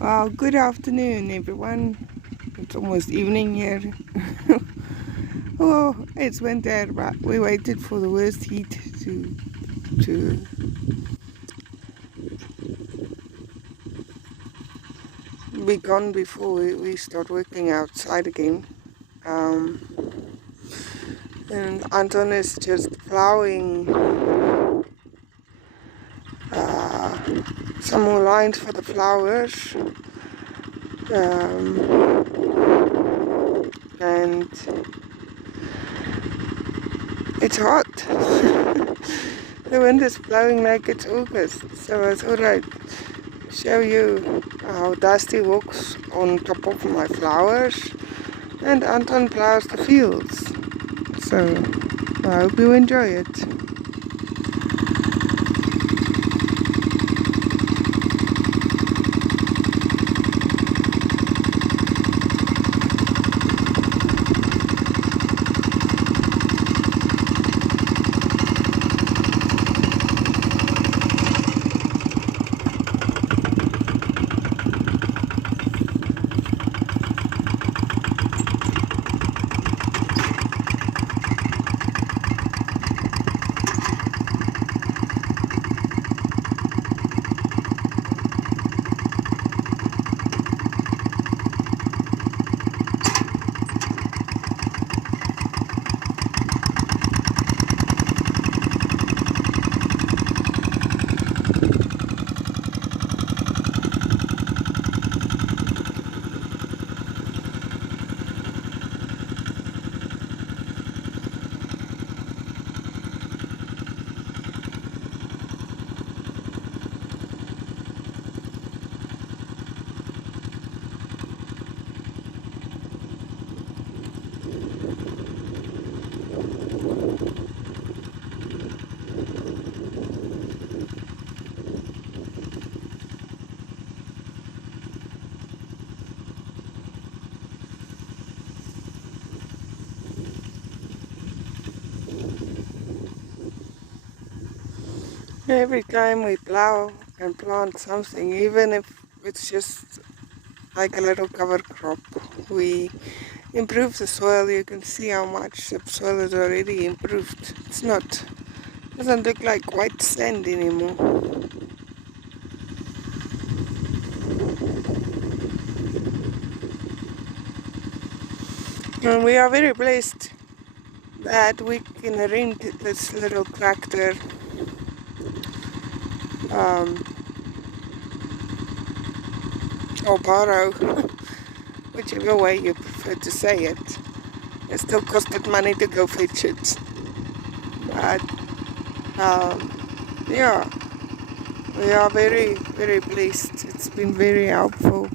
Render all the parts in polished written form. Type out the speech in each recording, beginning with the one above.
Well, good afternoon, everyone. It's almost evening here. Oh, it's winter, but we waited for the worst heat to be gone before we start working outside again. Um, and Anton is just plowing some more lines for the flowers. And it's hot. The wind is blowing like it's August, so I thought I'd show you how Dusty walks on top of my flowers and Anton plows the fields. So I hope you enjoy it. Every time we plow and plant something, even if it's just like a little cover crop, we improve the soil. You can see how much the soil is already improved. Doesn't look like white sand anymore. And we are very blessed that we can rent this little tractor. Or borrow, whichever way you prefer to say it. It still costed money to go fetch it. But yeah, we are very, very blessed. It's been very helpful.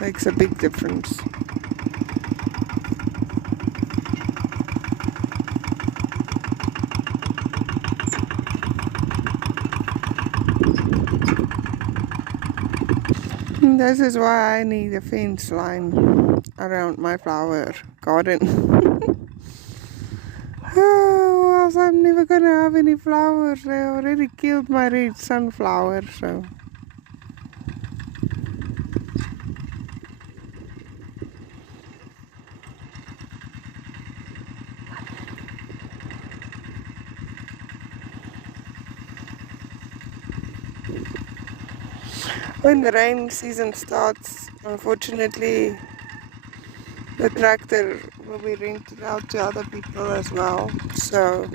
Makes a big difference. This is why I need a fence line around my flower garden. Oh, else I'm never gonna have any flowers. I already killed my red sunflower, so. When the rain season starts, unfortunately, the tractor will be rented out to other people as well. So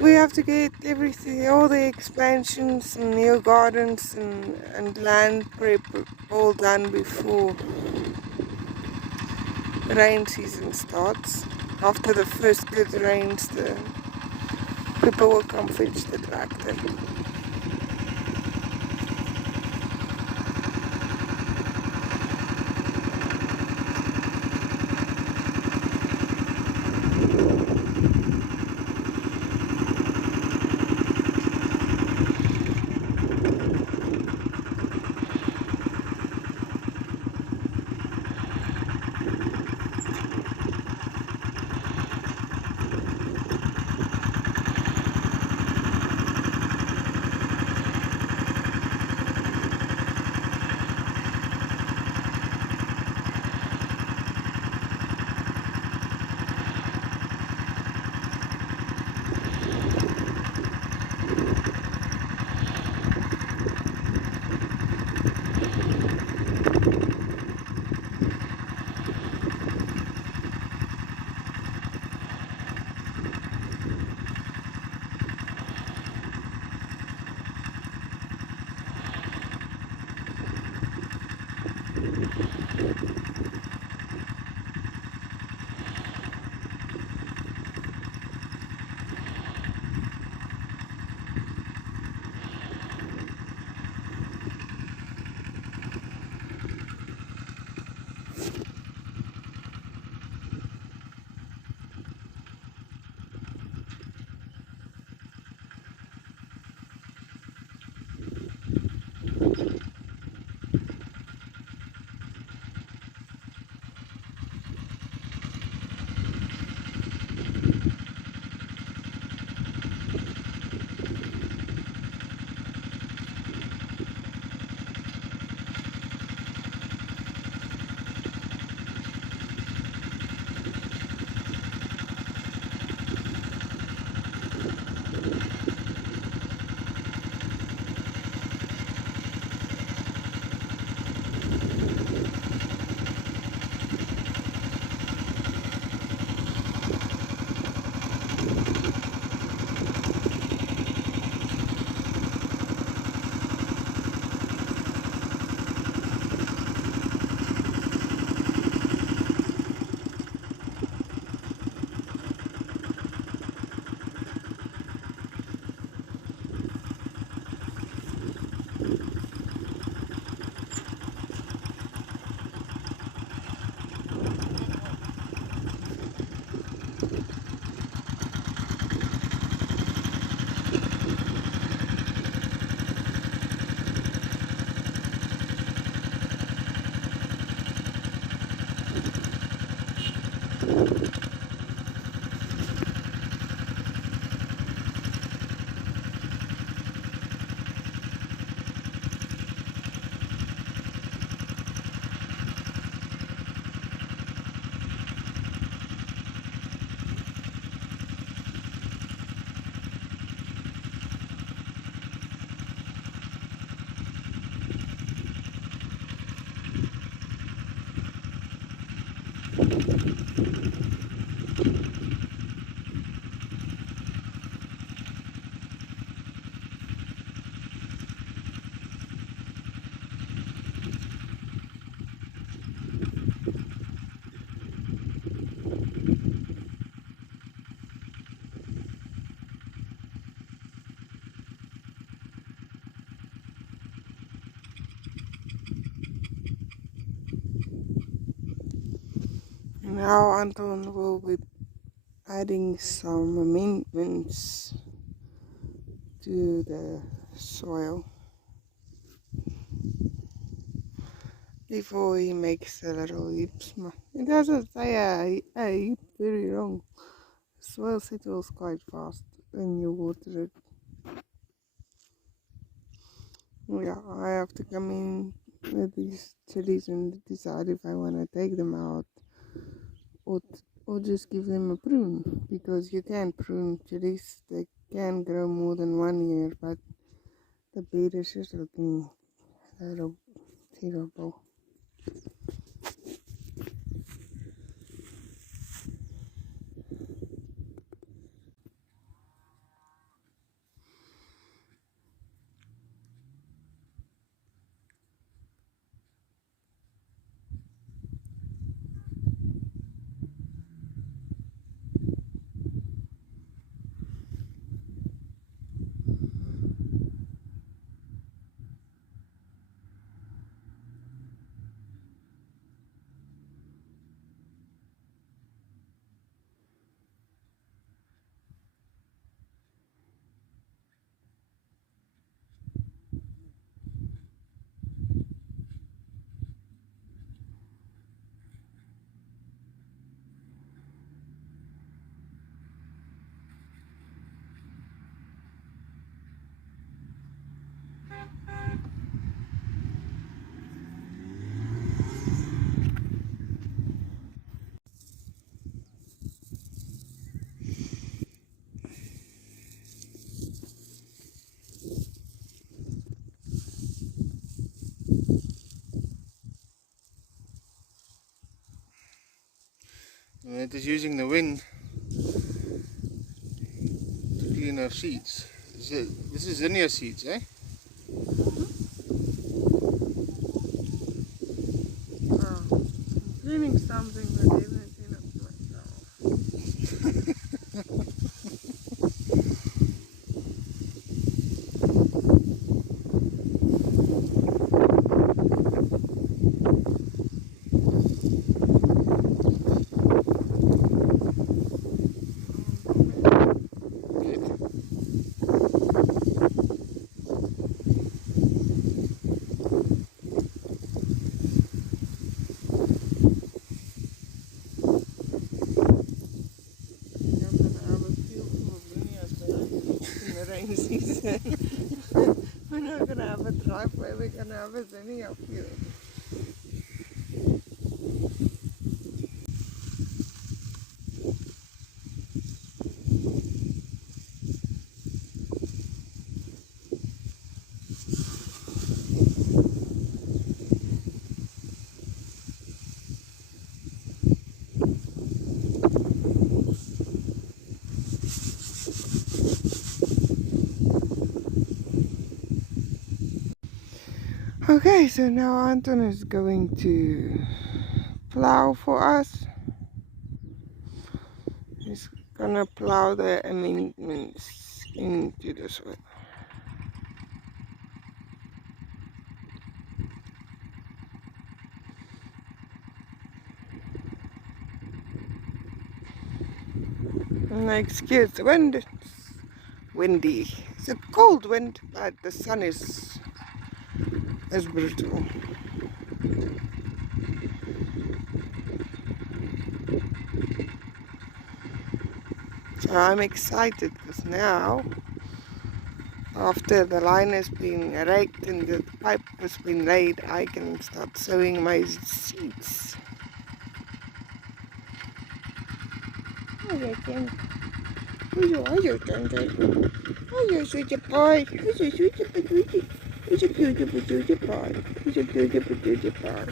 we have to get everything, all the expansions and new gardens and land prep all done before the rain season starts. After the first good rains, the people will come fetch the tractor. Now Anton will be adding some amendments to the soil before he makes the little heaps. It doesn't say a heap very wrong. Soil settles quite fast when you water it. Yeah, I have to come in with these chilies and decide if I want to take them out or just give them a prune, because you can prune chilies. They can grow more than 1 year, but the bed is just looking a little terrible. And it is using the wind to clean our seeds. This is zinnia seeds, eh? cleaning something, but definitely not myself. Rain season. We're not gonna have a driveway, we're gonna have a zinnia field. Okay, so now Anton is going to plow for us. He's gonna plow the amendments into the soil. And excuse the wind, it's windy. It's a cold wind, but the sun is brutal. So I'm excited because now, after the line has been raked and the pipe has been laid, I can start sowing my seeds. Hello, Ken. Hello, Ken. Hello, sweetie pie. Hello, sweetie pie. He's a beautiful sweetie pie. He's a beautiful sweetie pie.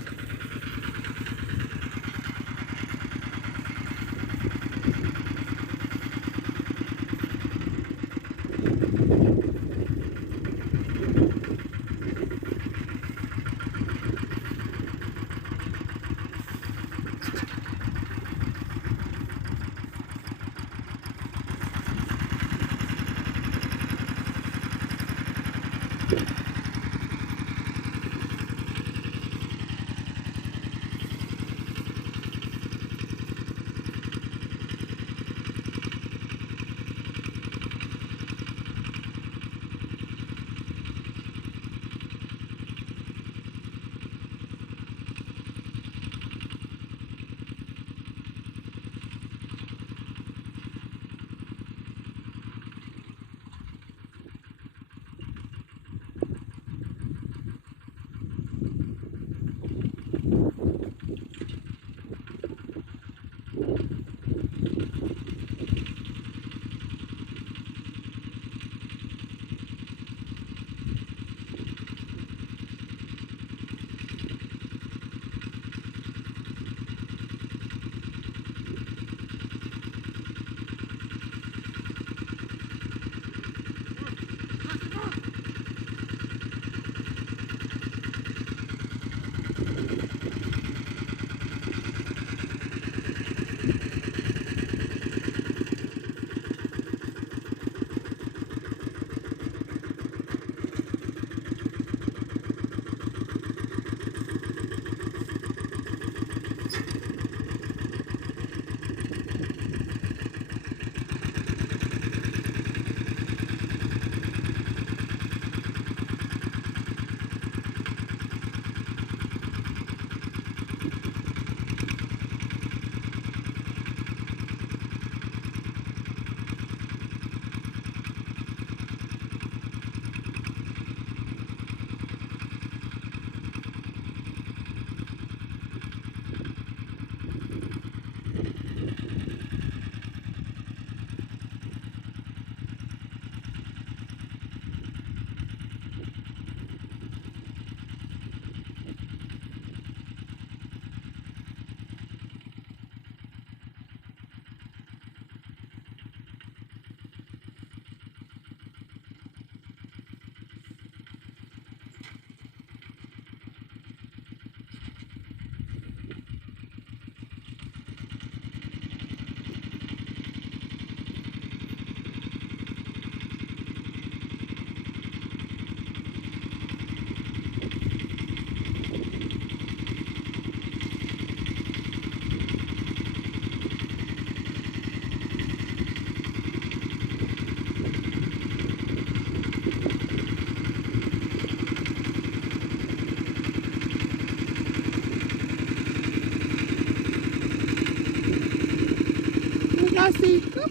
Lassie. Kom.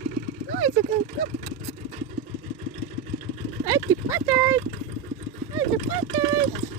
Kom. Kom. Uit je pad uit. Uit je pad uit.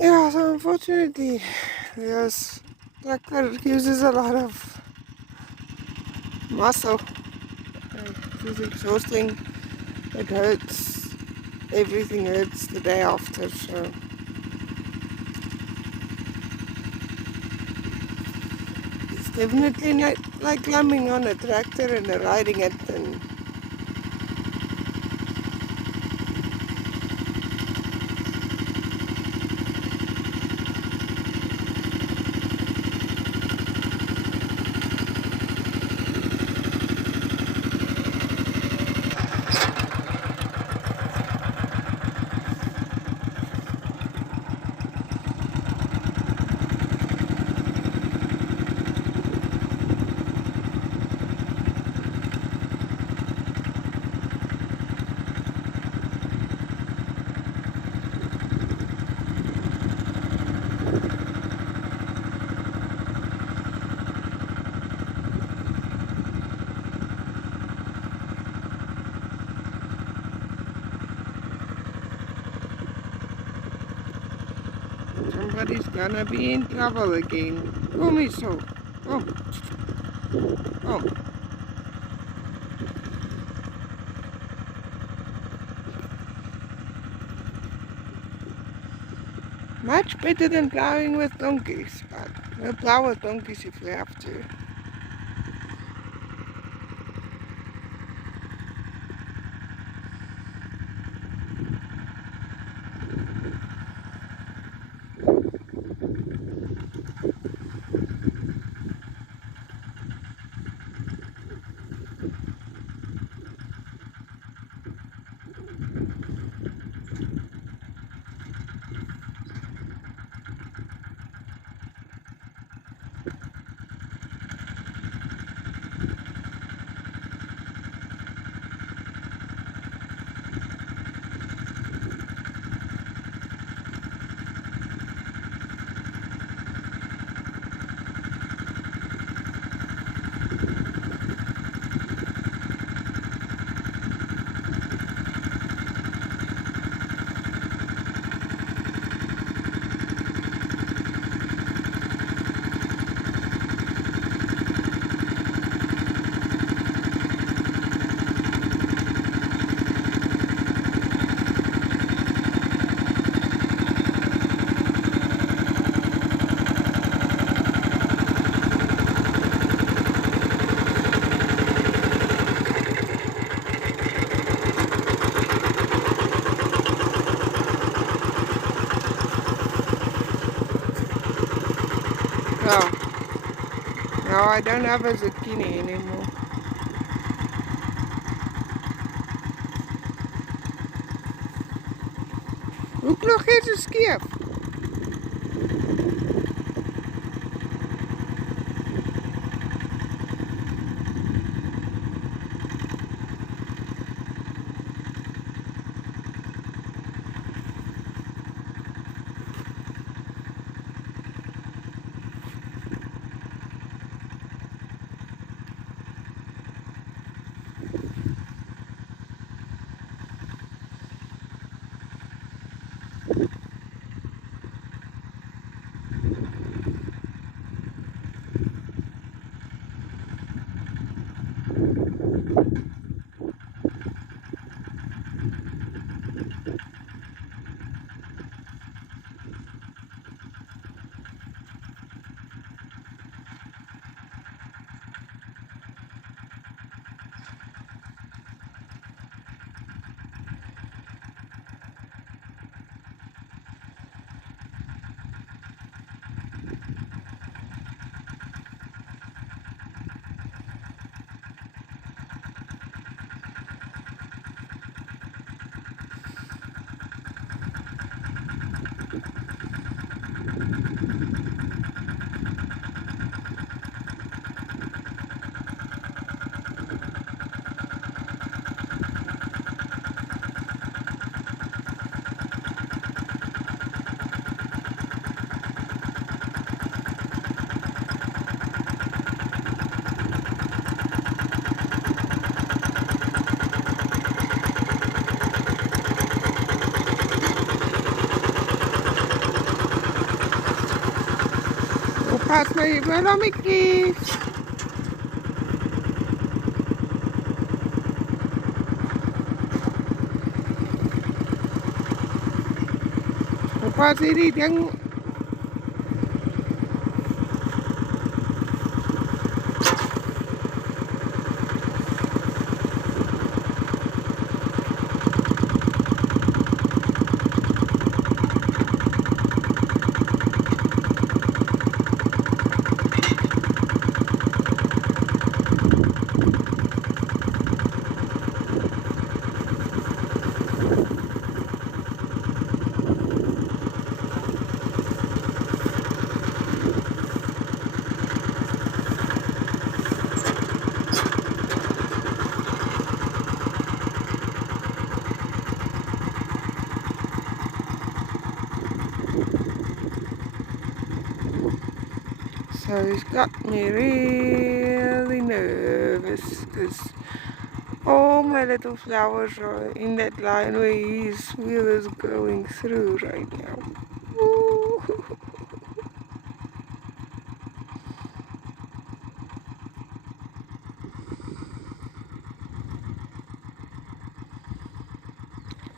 Yeah, so unfortunately, yes, tractor uses a lot of muscle. It is exhausting. It hurts. Everything hurts the day after. So it's definitely not like climbing on a tractor and riding it and somebody's gonna be in trouble again. Come here, so. Come. Come. Much better than plowing with donkeys, but we'll plow with donkeys if we have to. No, no, I don't have a zucchini anymore. Hoe klog jy so skeef? Pas my ballammetjies. Pas hierdie ding. So he's got me really nervous because all my little flowers are in that line where his wheel is going through right now. Ooh.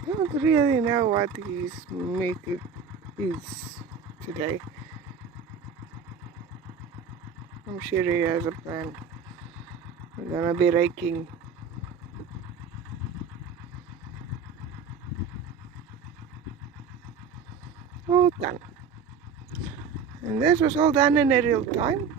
I don't really know what he's is today. I'm sure he has a plan. We're gonna be raking. All done. And this was all done in a real time.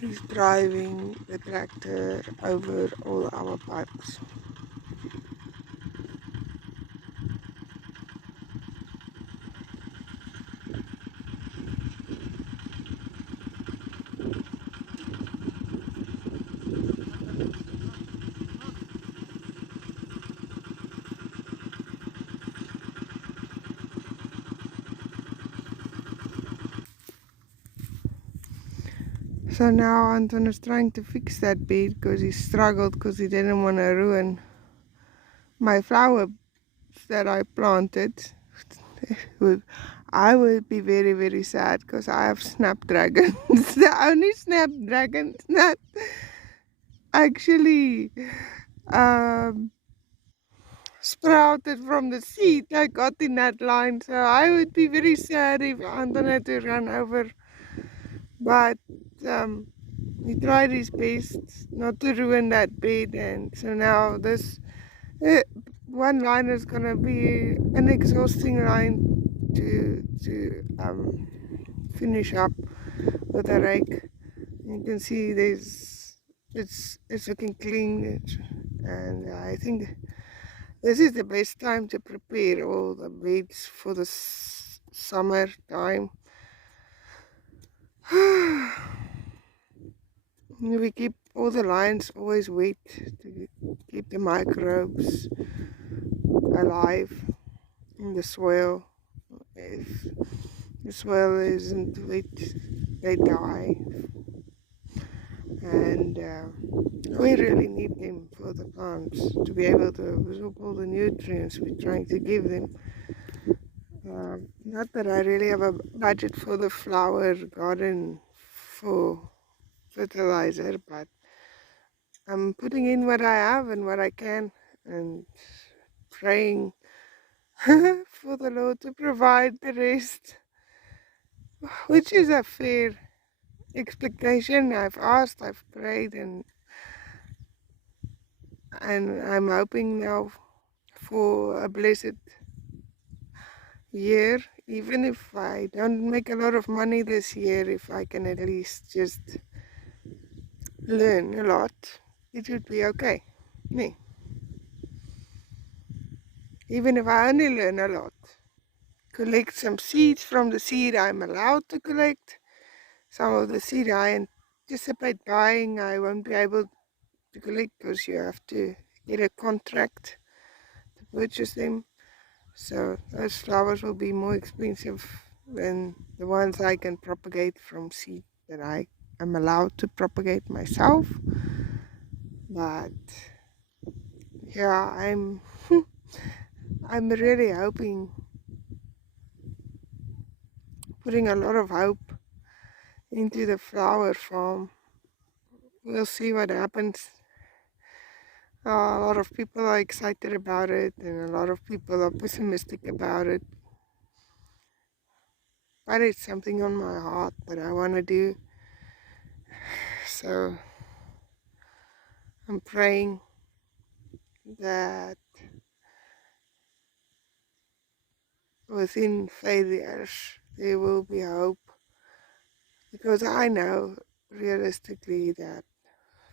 He's driving the tractor over all our pipes. So now Anton is trying to fix that bed because he struggled because he didn't want to ruin my flower that I planted. I would be very, very sad because I have snapdragons. The only snapdragons that actually um, sprouted from the seed I got in that line. So I would be very sad if Anton had to run over. But he tried his best not to ruin that bed, and so now this uh, one line is gonna be an exhausting line to finish up with a rake. You can see it's looking clean, and I think this is the best time to prepare all the beds for the summer time. We keep all the lines always wet to keep the microbes alive in the soil. If the soil isn't wet, they die. And we really need them for the plants to be able to absorb all the nutrients we're trying to give them. Not that I really have a budget for the flower garden for fertilizer, but I'm putting in what I have and what I can and praying for the Lord to provide the rest, which is a fair expectation. I've asked, I've prayed, and I'm hoping now for a blessed year. Even if I don't make a lot of money this year, if I can at least just learn a lot, it would be okay. Me. Even if I only learn a lot. Collect some seeds from the seed I'm allowed to collect. Some of the seed I anticipate buying, I won't be able to collect because you have to get a contract to purchase them. So those flowers will be more expensive than the ones I can propagate from seed that I am allowed to propagate myself. But yeah, I'm really hoping, putting a lot of hope into the flower farm. We'll see what happens. A lot of people are excited about it, and a lot of people are pessimistic about it. But it's something on my heart that I want to do. So I'm praying that within 5 years there will be hope. Because I know realistically that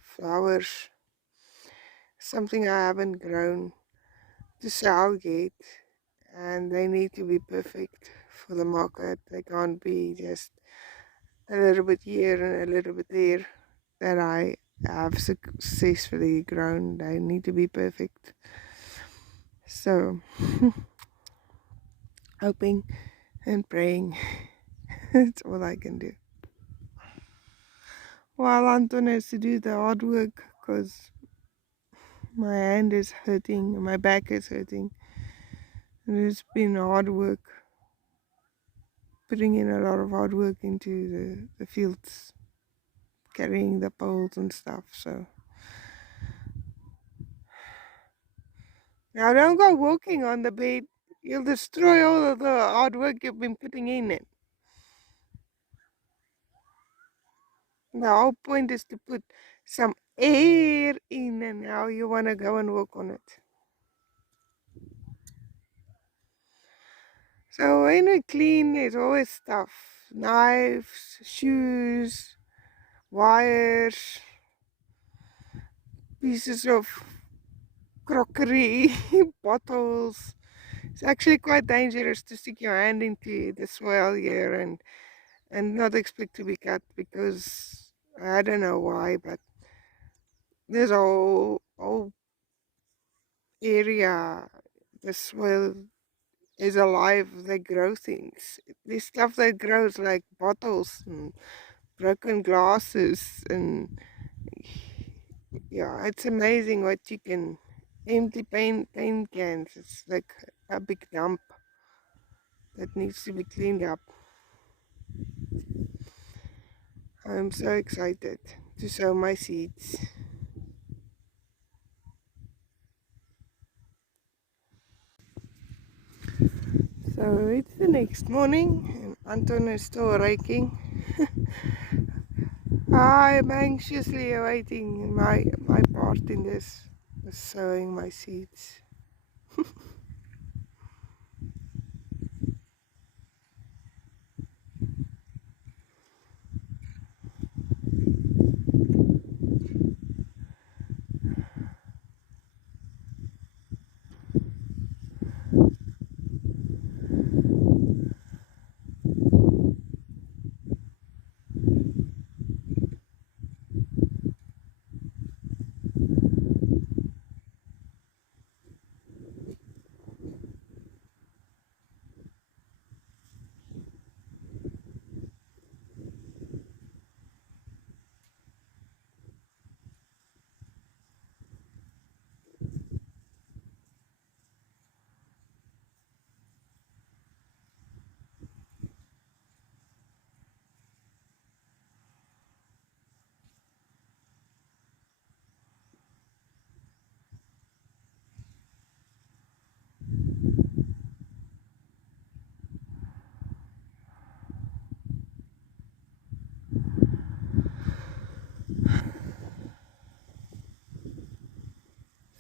flowers, something I haven't grown to sell yet, and they need to be perfect for the market. They can't be just a little bit here and a little bit there that I have successfully grown. They need to be perfect. So, hoping and praying. That's all I can do. While Anton has to do the hard work because my hand is hurting, my back is hurting. And it's been hard work putting in a lot of hard work into the fields, carrying the poles and stuff. So now don't go walking on the bed. You'll destroy all of the hard work you've been putting in it. The whole point is to put some air in, and now you want to go and work on it. So when we clean, there's always stuff. Knives, shoes, wires, pieces of crockery, bottles. It's actually quite dangerous to stick your hand into the soil here and not expect to be cut, because I don't know why, but there's a whole area, the soil is alive. They grow things. This stuff that grows, like bottles and broken glasses, and yeah, it's amazing what you can empty paint cans. It's like a big dump that needs to be cleaned up. I'm so excited to sow my seeds. So it's the next morning and Anton is still raking. I'm anxiously awaiting my part in this, sowing my seeds.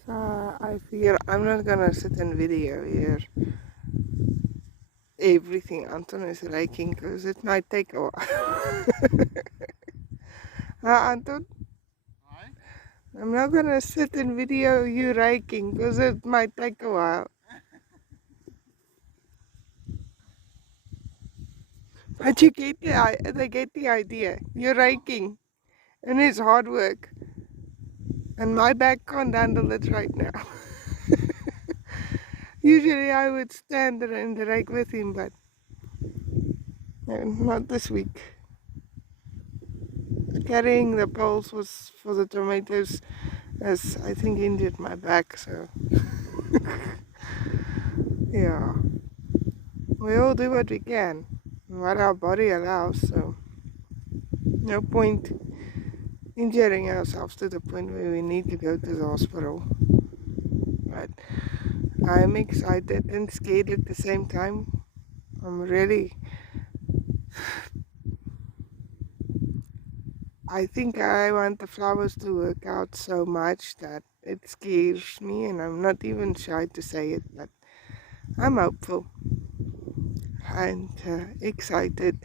So I figure I'm not gonna sit and video here everything Anton is raking, because it might take a while. Anton? Hi. I'm not gonna sit and video you raking, because it might take a while. But you get they get the idea. You're raking, and it's hard work, and my back can't handle it right now. Usually I would stand there and rake with him, but no, not this week. Carrying the poles was for the tomatoes, as I think injured my back, so yeah. We all do what we can, what our body allows, so no point injuring ourselves to the point where we need to go to the hospital. But I'm excited and scared at the same time. I think I want the flowers to work out so much that it scares me, and I'm not even shy to say it, but I'm hopeful and excited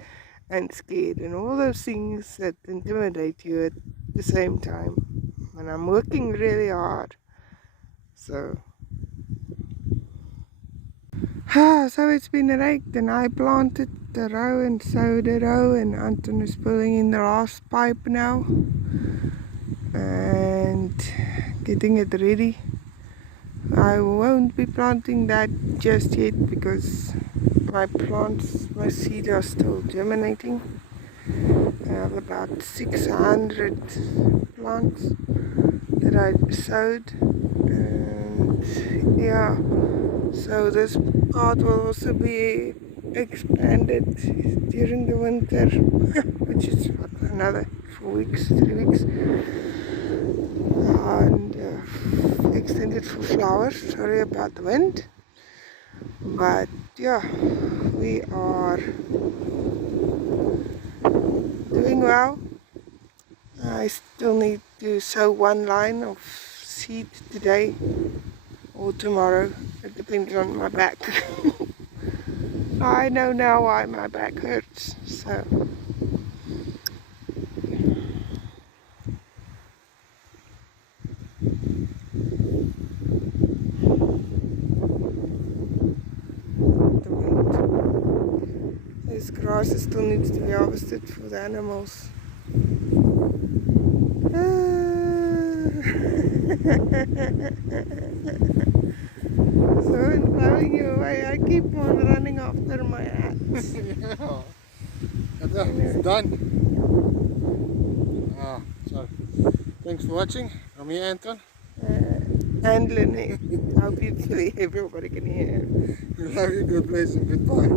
and scared, and all those things that intimidate you at the same time. And I'm working really hard. So so it's been raked, and I planted the row and sowed the row, and Anton is pulling in the last pipe now and getting it ready. I won't be planting that just yet, because my seeds are still germinating. I have about 600 plants that I sowed, and yeah, so this part will also be expanded during the winter, which is what, another 4 weeks, 3 weeks, and extended for flowers. Sorry about the wind, but yeah, we are doing well. I still need to sow 1 line of seed today or tomorrow. It depends on my back. I know now why my back hurts, so the wind. This grass still needs to be harvested for the animals. So in blowing you away, I keep on running after my hats. Yeah, it's done. So thanks for watching. From me, Anton. And Lynette. How beautifully everybody can hear. Love you, good place, and goodbye.